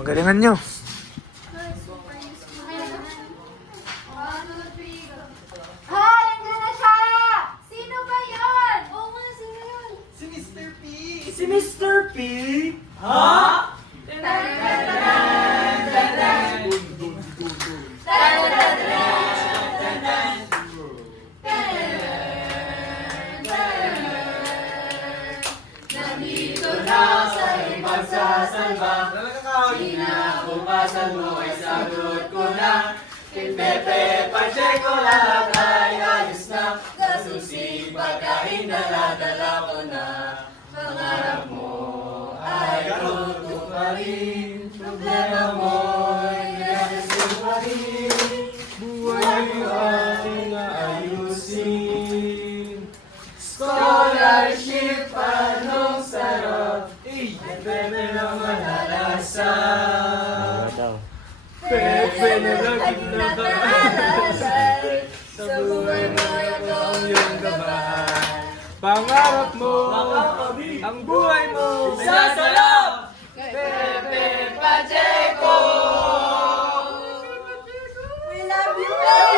Magalingan nyo. Hoy! Andiyan na siya! Sino ba yun? Oo nga, sino yun? Si Mr. P! Si Mr. P? Ha? Nandito na sa ipagsasalba. Kinabukasan mo ay sagot ko na. Kay Pepe Pacheco lahat ay ayos na. Kasusing pagkain dala-dala ko na. Pangarap mo ay tutuparin. Problema mo ay nakasin pa rin. Buhay mo ating ayusin. Scholarship, anong sarap. Pepe na malalasa. Pepe na laging nakaalalay. Sa buhay mo ikaw yung gabay. Pangarap mo, ang buhay mo isasalap. Pepe Pacheco! We love you, Pepe!